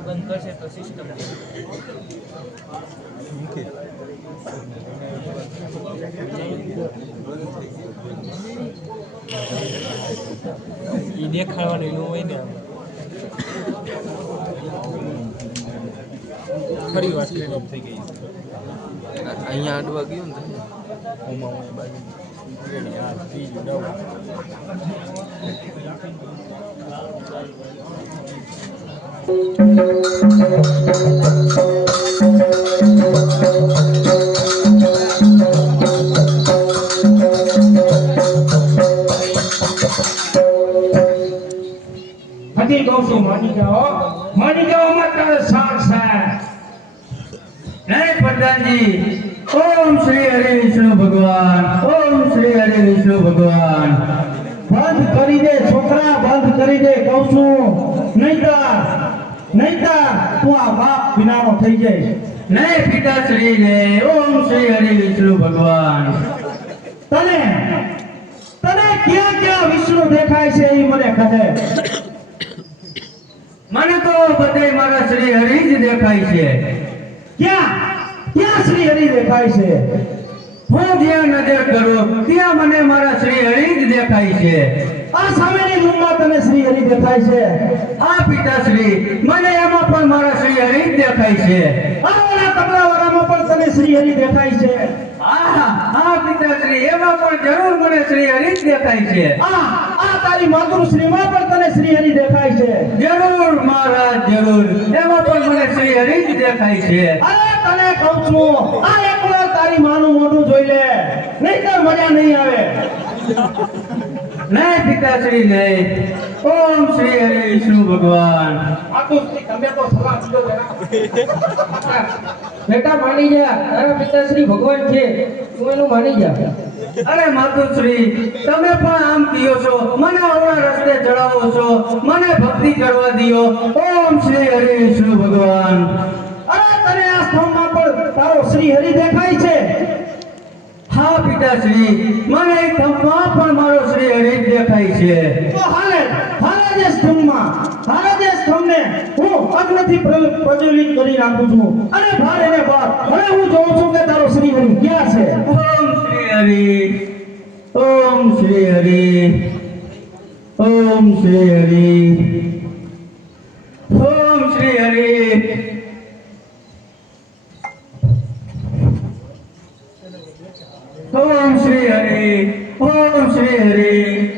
બંધ કરશે તો સિસ્ટમ એ દેખાડવાનું ન હોય ને ફરી વાર સ્ક્રીન ઓફ થઈ ગઈ અહીંયા અડવા ગયું ને ઓમાં હું બાજુ આ બીજું ડવ હજી કહું છું માની જાઓ મત તારે સાર સાર હે પ્રધાનજી ઓમ શ્રી હરિ વિષ્ણુ ભગવાન ઓમ શ્રી હરિ વિષ્ણુ ભગવાન બંધ કરી દે છોકરા બંધ કરી દે કહું છું નહીતર તું આ બાપ વિનાનો થઈ જાય નહીં પિતાશ્રી ને ઓમ શ્રી હરિ વિષ્ણુ ભગવાન તને ક્યાં વિષ્ણુ દેખાય છે એ મને કહે મને તો બધે મારા શ્રી હરિ જ દેખાય છે ક્યાં શ્રી હરિ દેખાય છે હું જ્યાં નજર કરું ત્યાં મને મારા શ્રી હરિ જ દેખાય છે આ સામેની રૂમમાં તને શ્રી હરિ દેખાય છે આ પિતાશ્રી મને એમાં પણ મારા શ્રી હરિ જ દેખાય છે આ ઓલા કપડાવાળામાં પણ તને શ્રી હરિ દેખાય છે હા પિતાશ્રી એમાં પણ જરૂર મને શ્રી હરિ જ દેખાય છે આ તારી માતૃશ્રીમાં પણ તને શ્રી હરિ દેખાય છે જરૂર મહારાજ જરૂર એમાં પણ મને શ્રી હરિ જ દેખાય છે અરે તને કહું છું આ એકવાર તારી માનું મોઢું જોઈ લે નહીંતર મજા નહીં આવે નહીં પિતાશ્રી નહીં ઓમ શ્રી હરિ વિષ્ણુ ભગવાન માતુશ્રી તમે તો સલાહ દીધો બેટા માની જા તારા પિતાશ્રી ભગવાન છે તું એનું માની જા અરે માતુશ્રી તમે પણ આમ કહો છો મને અવળા રસ્તે ચડાવો છો મને ભક્તિ કરવા દિયો ઓમ શ્રી હરિ વિષ્ણુ ભગવાન અરે તને આ સ્તંભમાં પણ તારો શ્રી હરિ દેખાય છે હા પિતાશ્રી મને એક સ્તંભમાં પણ મારો શ્રી હરિ દેખાય છે તો હાલે જે સ્તંભને હું અગ્નિથી પ્રજ્વલિત કરી નાખું છું અને ભાર એને ભાર હવે હું જોઉં છું કે તારો શ્રી હરિ ક્યાં છે ઓમ શ્રી હરિ ઓમ શ્રી હરિ ઓમ શ્રી હરિ ઓમ શ્રી હરિ ઓમ શ્રી હરિ ઓમ શ્રી હરિ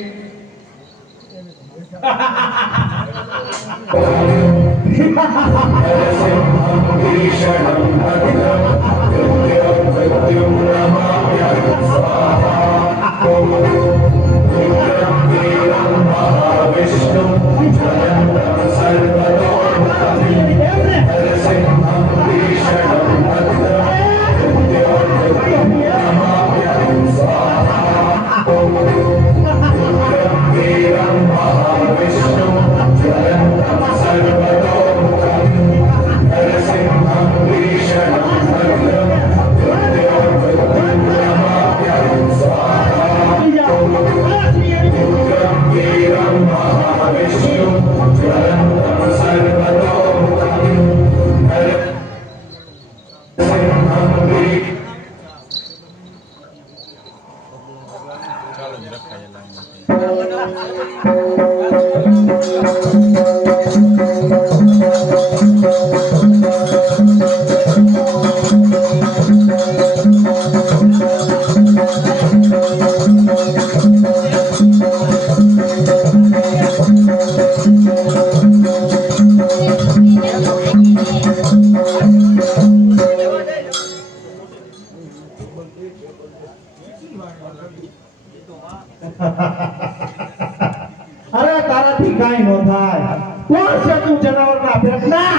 અરે તારાથી કાઈ નો થાય કોણ છે તું જનાવરના પેટના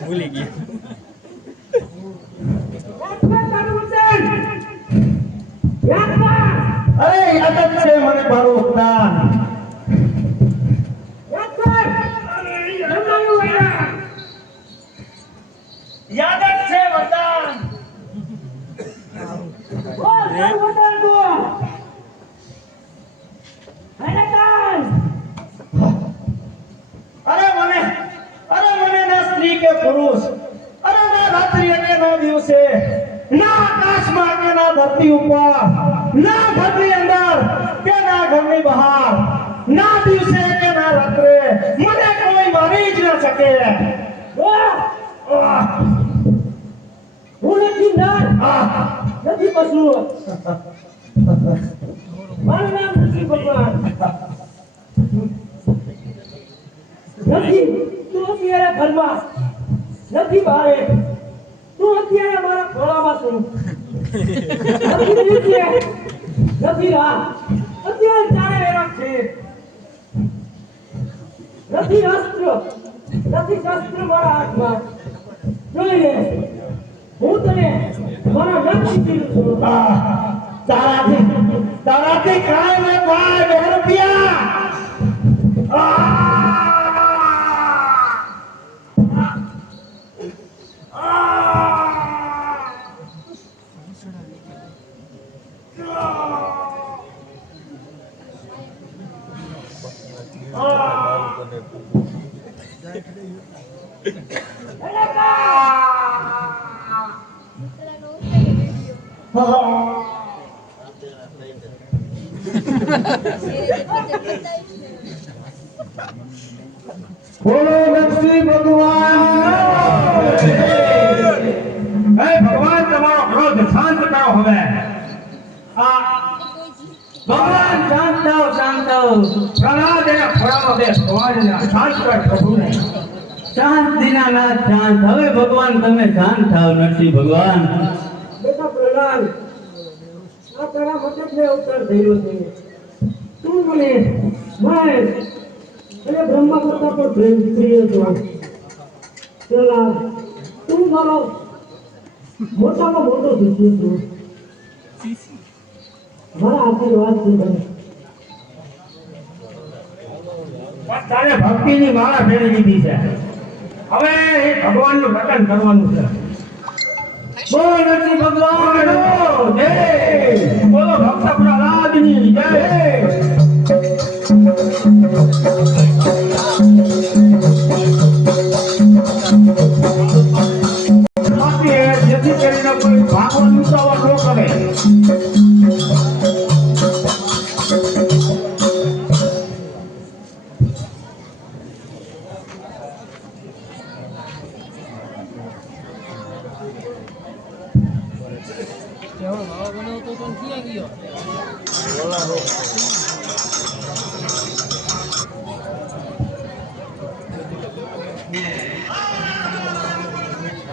ભૂલી ગઈ અરે યાદ જ છે મને મારું જ્ઞાન કે પુરુષ, અરે ના રાત્રિ અને ના દિવસે, ના આકાશમાં કે ના ધરતી ઉપર, ના ઘરની અંદર કે ના ઘરની બહાર, ના દિવસે કે ના રાત્રે મને કોઈ મારી જ ન શકે. હું નથી નાર, નથી પશુ. મારું નામ નથી ભગવાન. નથી તું અત્યારે ઘરમાં, નથી બહાર, તું અત્યારે મારા ખોળામાં છું. નથી નીચે, નથી રાત, અત્યારે ચારે વેરા છે. નથી અસ્ત્ર, નથી શસ્ત્ર મારા હાથમાં. જોઈ લે, હું તને મારા નામથી કીધું છું. તારાથી કાંઈ ન થાય બે રૂપિયા. બોલો લક્ષ્મી ભગવાન. હે ભગવાન, તમારો ક્રોધ શાંત કરો હવે. ભગવાન શાંત થાઓ, શાંત થાઓ. પ્રહલાદ એને ખોળામાં બે ભગવાનને શાંત કર પ્રભુને. શાંત દીનાનાથ શાંત. હવે ભગવાન તમે શાંત થાઓ નરસિંહ ભગવાન. બેટા પ્રહલાદ, આ તારા મગજને અવતાર થયો છે. તું મને મહેશ અને બ્રહ્મા કરતા પણ પ્રિય છો. પ્રહલાદ, તું મારો મોટામાં મોટો શિષ્ય છો. મારા આશીર્વાદ છે તને. તારે ભક્તિની માળા ફેરી દીધી છે. હવે ભગવાનનું રટન કરવાનું છે. બોલો નરસિંહ ભગવાન જય. બોલો ભક્ત પ્રહલાદની જય. જેથી કરીને કોઈ ભાગવત ઉતાવળ ન કરે.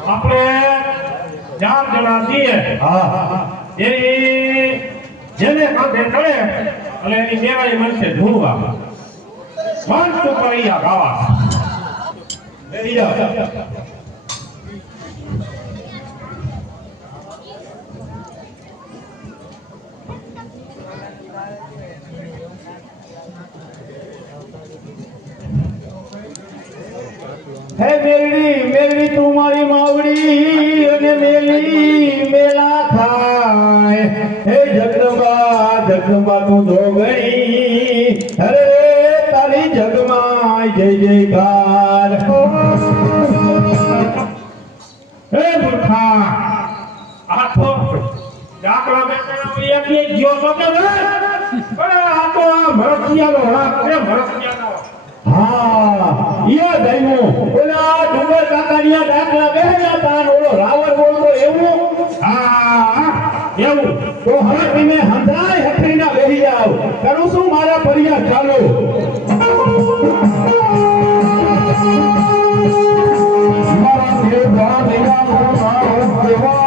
આપણે ચાર જણા છીએ. એની જેને કાંધે ચડે અને એની મેળાઈ મળશે ધૂળવા. મંચ ઉપર અહીંયા ગાવા. હે મેલડી, મેલડી તું મારી માવડી અને મેલી મેલા થાય. હે જગદંબા, જગદંબા તું જોગણી. અરે તારી જગમાં જય જયકાર. હે મૂર્ખા, આ તો ડાકલા બેઠા એક ગયો છો કે આ તો આ મરસિયાનો હાથ છે, મરસિયાનો. હા, યા દઈમો ઓલા ડુંગર કાકાડિયા ડાકલા બેહ્યા તાન ઓલો રાવણ બોલતો એવું. હા એવું તો હવે તમે હંધાય હથરીના બેહી જાવ. કરું છું મારા ફરિયાદ ચાલો. મારા દેવા દેવા દેવા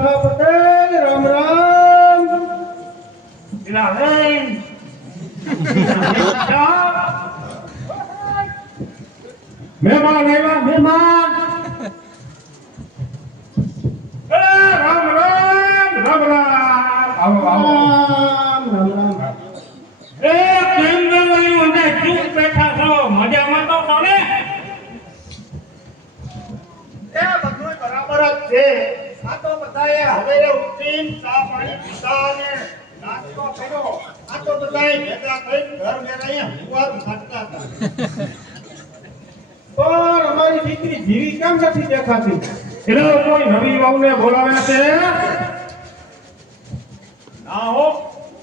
નાથા પટેલ રામ રામ એલા નહીં મહેમાન આવ્યા મહેમાન રામ રામ રામ રામ આવો આવો રામ રામ એ કેમ ગયું ને ચૂપ બેઠા છો મજામાં તો છો ને એ બધું બરાબર જ છે આ તો બધાએ હવેરે ઉઠીને ચા પાણી પીધા ને નાસ્તો કર્યો આ તો બધાએ ભેગા થઈ ઘર મેળાએ હુવાર ખાતા હતા પણ અમારી દીકરી જીવી કેમ નથી દેખાતી એટલે કોઈ નવી વહુને બોલાવ્યા છે ના હો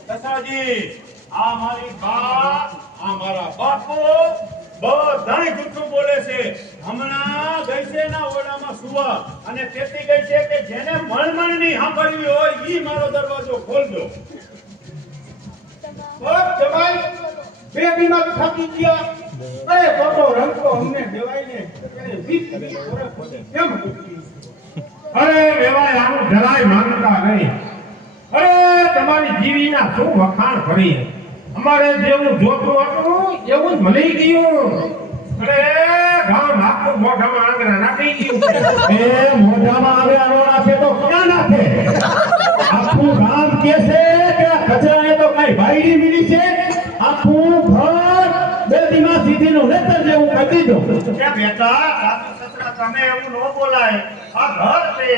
દસાજી આ મારી બા આ મારા બાપુ બધાય જૂઠું બોલે છે હમણાં ગઈ છે ના ઓલામાં સુવા અને કહેતી ગઈ છે કે જેને મણમણની સાંભળવી હોય ઈ મારો દરવાજો ખોલજો બસ જમાઈ બે દિમાગ થાકી ગયા અરે તો રંગ તો અમને દેવાય ને એને 20 વર્ષ પછી કેમ હતી અરે વેવાય આનું જરાય માનતા નહીં અરે તમારી જીવીના શું વખાણ કરી અમારે જેવું જોતું હતું એવું જ મળી ગયું અરે ગામ આખું મોઢામાં આંગળા નાખી ગયું એ મોઢામાં આંગળા નો નાખે તો ક્યાં નાખે આખું ગામ કે છે કે આ કચરાએ તો કઈ બાયડી મિલી છે આખું ઘર બે દીમાં સીધીનું નેતર જેવું કરી દીધું કે બેટા સાસુ સસરા તમે એવું ન બોલાય આ ઘર છે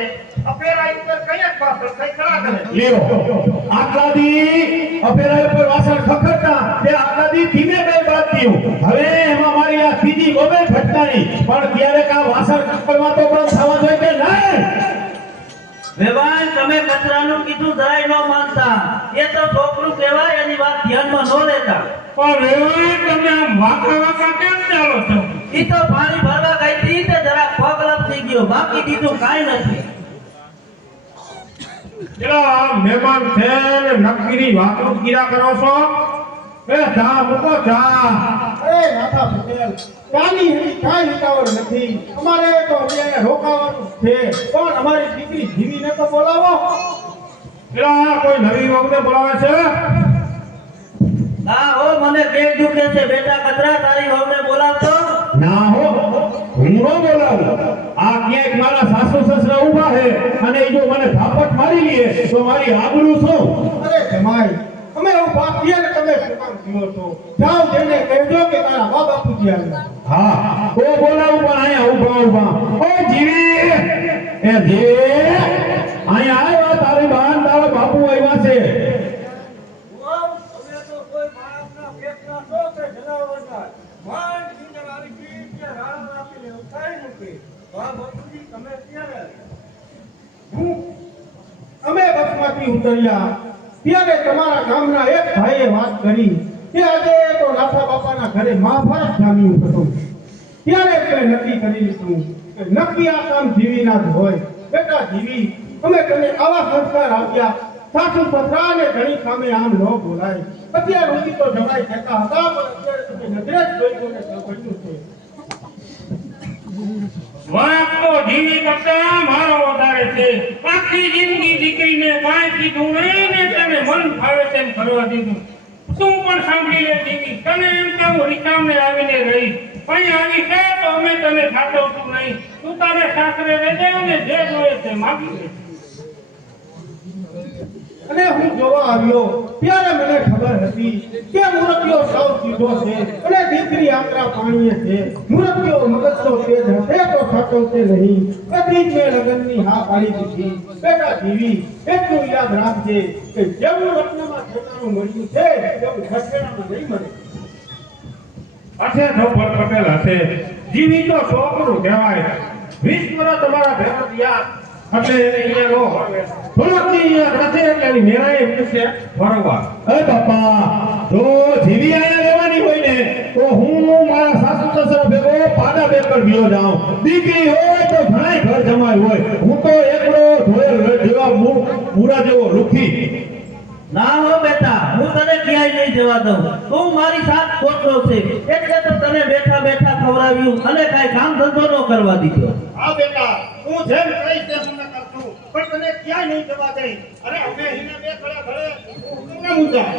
અપેરા ઉપર કઈ પાછળ કઈ ખરા કરે લ્યો આટલા દી અપેરા ઉપર વાસણ ખખડતા તે આટલા દી ધીમે બે બાદ દીયું હવે એમાં મારી આ સીધી ગોબે ફટકાની પણ ક્યારેક આ વાસણ ખખડવા તો પણ થવા જોઈએ કે નહીં વેવાય તમે કચરાનું કીધું જરાય ન માનતા એ તો છોકરું કહેવાય એની વાત ધ્યાનમાં ન લેતા પણ રેવાય તમે આમ વાંકા વાંકા કેમ ચાલો છો ઈ તો પાણી ભરવા ગઈ હતી તે જરા પગ લપસી ગયો બાકી બીજું કાંઈ નથી એલા મહેમાન છે ને નકરી વાતો કીરા કરો છો એ ચા મૂકો ચા અરે નાથા પટેલ કાની હજી કાંઈ ઉતાવળ નથી અમારે તો હજી અહીંયા રોકાવાનું છે પણ અમારી દીકરી જીવીને તો બોલાવો એલા કોઈ નવી વહુને બોલાવે છે હા હો મને પેટ દુખે છે બેટા કચરા તારી વહુને બોલાવતો ના હો હું નો બોલાવું આ ક્યાંક મારા સાસુ સસરા ઊભા છે અને ઈ જો મને ઝાપટ મારી લે તો મારી આબરૂ શું અરે જમાઈ અમે એવું બાપીએ ને તમે શું કામ જીવો છો જાઓ જેને કહેજો કે તારા બા બાપુજી આવ્યા હા તો બોલાવું પણ અહીંયા ઊભા ઓ જીવી એ જીવી અહીંયા આવ્યા તારી બહાર તારા બાપુ આવ્યા છે અમે બસમાંથી ઉતર્યા ત્યારે તમારા ગામના એક ભાઈએ વાત કરી કે આજે તો નાથા બાપાના ઘરે મહાભારત જામ્યું હતું ત્યારે મેં નક્કી કરી લીધું કે નક્કી આ કામ જીવીના જ હોય બેટા જીવી અમે તને આવા સંસ્કાર આપ્યા સાસુ સસરા ને ઘણી સામે આમ ન બોલાય અત્યાર સુધી તો જમાઈ કહેતા હતા પણ અત્યારે તમે નજરે જ જોઈ ને સાંભળ્યું છે વાત તો જીવી કરતા મારો વધારે છે આખી જિંદગી દીકરીને કાંઈ કીધું નહીં ને તને મન ફાવે તેમ કરવા દીધું તું પણ સાંભળી લે જીવી તને એમ કે હું રીકામને આવીને રહી અહીં આવી છે તો અમે તને સાચવતું નહીં તું તારે સાસરે રહેજે અને જે જોઈએ તે માગી લે અને હું જોવા આવ્યો ત્યારે મને ખબર હતી કે મૂર્તિઓ સાવ સીધો છે અને દીકરી આકરા પાણીએ છે મૂર્તિઓ મગજનો તેજ હશે તો સાચવશે નહીં તેથી જ મેં લગ્નની હા પાડી દીધી બેટા જીવી એટલું યાદ રાખજે કે જેવું રત્નમાં ઠેકાણું મળ્યું છે તેવું ખસેડામાં નહીં મળે હશે ધોપર પટેલ હશે જીવી તો છોકરું કહેવાય 20 વર્ષ તમારા ભેગા યાદ એટલે અહીંયા નો થોડોકની યાદ રાખે એટલે એની મેરાએ પૂછે બરોબર એ બાપા જો જીવી આયા લેવાની હોય ને તો હું મારા સાસુ સસરા ભેગો પાડા બેકર ગયો જાઉં દીકરી હોય તો ઘણાય ઘર જમાય હોય હું તો એકલો ધોયેલ જેવા પૂરા જેવો લુખી ના હો બેટા હું તને ક્યાંય નહીં જવા દઉં તું મારી સાથ ખોટલો છે એટલે તો તને બેઠા બેઠા ખવડાવ્યું અને કાંઈ કામ ધંધો ન કરવા દીધો હા બેટા તું જેમ કહીશ તેમ ન કરતું પણ તને ક્યાંય નહીં જવા દે. અરે અમે એને બે ઘડે તમને મૂંઝા.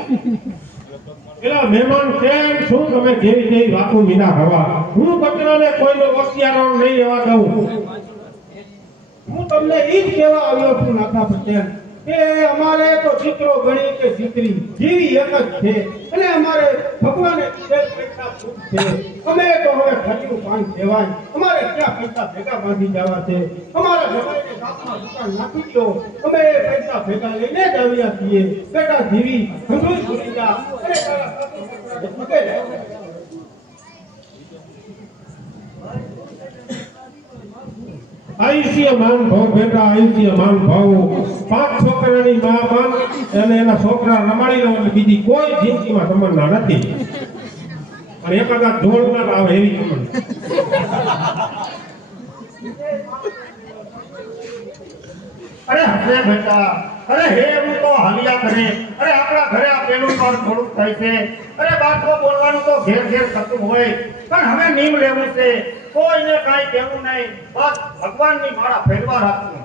એલા મહેમાન કેમ શું તમે કેવી કેવી વાતો વિના હવા. હું કચરાને કોઈનો વસિયારો નહીં રહેવા દઉં. હું તમને ઈ જ કહેવા આવ્યો છું નાથા પટેલ કે અમારે તો દીકરો ગણી કે દીકરી જીવી એક જ છે અને અમારે ભગવાને કીધેલ પૈસા સુખ છે. અમે તો હવે ખર્ચું પાન કહેવાય. અમારે ક્યાં પૈસા ભેગા બાંધી જવા છે. અમારા જમાઈને ગામમાં દુકાન નાખી દો. અમે એ પૈસા ભેગા લઈને જ આવ્યા છીએ. બેટા જીવી બધું ભૂલી જા અને તારા સાસુ સસરાને પગે લાગ. આયુષ્યમાન ભવ બેટા આયુષ્યમાન ભવ. 5 છોકરાની મા માન અને એના છોકરા રમાડી લો એટલે બીજી કોઈ જિંદગીમાં તમન્ના નથી. અને એકાદા જોડનાર આવે એવી તમન્ના. અરે હસે બેટા અરે હે હું તો હાલ્યા કરે. અરે આપણા ઘરે આ પેલું પર થોડુંક થાય છે. અરે બાતો બોલવાનું તો ઘેર ઘેર થતું હોય પણ હવે નીમ લેવું છે. કોઈને કાંઈ કહેવું નહીં. બસ ભગવાનની માળા ફેરવા રાખવું.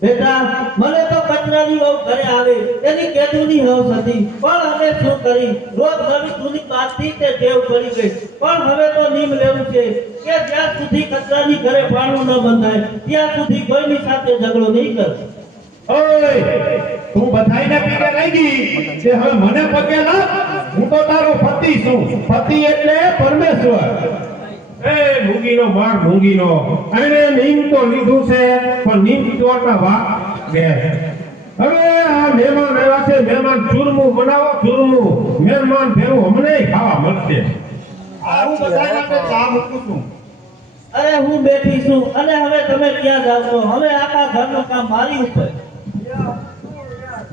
બેટા મને તો કચરાની વહુ ઘરે આવે એની કેદુની હવસ હતી પણ હવે શું કરી રોજ નવી જૂની વાતથી તે ટેવ પડી ગઈ. પણ હવે તો નીમ લેવું છે કે જ્યાં સુધી કચરાની ઘરે પાણું ન બંધાય ત્યાં સુધી કોઈની સાથે ઝઘડો નહીં કર. ઓય તું બધાયને પીકે લાગી કે હવે મને પગે લાગ. હું તો તારો પતિ છું. પતિ એટલે પરમેશ્વર. એ મૂંગીનો માર મૂંગીનો એને નીમ તો લીધું છે પણ નીમ ચોરના વાત બે. હવે આ મહેમાન આવ્યા છે. મહેમાન ચૂરમું બનાવો ચૂરમું. મહેમાન ભેરું અમને ખાવા મળશે. આ હું બધાય માટે ચા મૂકું છું. અરે હું બેઠી છું અને હવે તમે ક્યાં જાવ છો? હવે આખા ઘરનું કામ મારી ઉપર.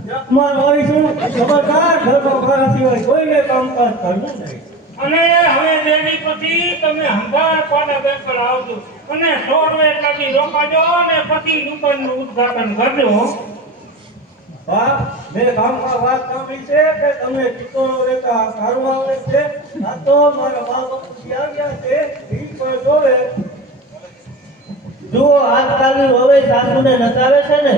જગમાં હોય છું ખબરદાર ઘરનો ઘર સિવાય કોઈને કામકાજ કરવું નહીં. અને હવે દેવી પછી તમે હંભાર પાડા બેસર આવજો અને 100 એટલાથી રોકાજો અને પછી દુકાનનું ઉદ્ઘાટન કરજો. હા મેં ગામમાં વાત સાંભળી છે કે તમે ચિત્તોડો રહેતા કારવા આવે છે. આ તો મારા મા બાપુ આવ્યા છે ઈ પણ જોવે. જુઓ આજકાલની હવે સાસુને નચાવે છે ને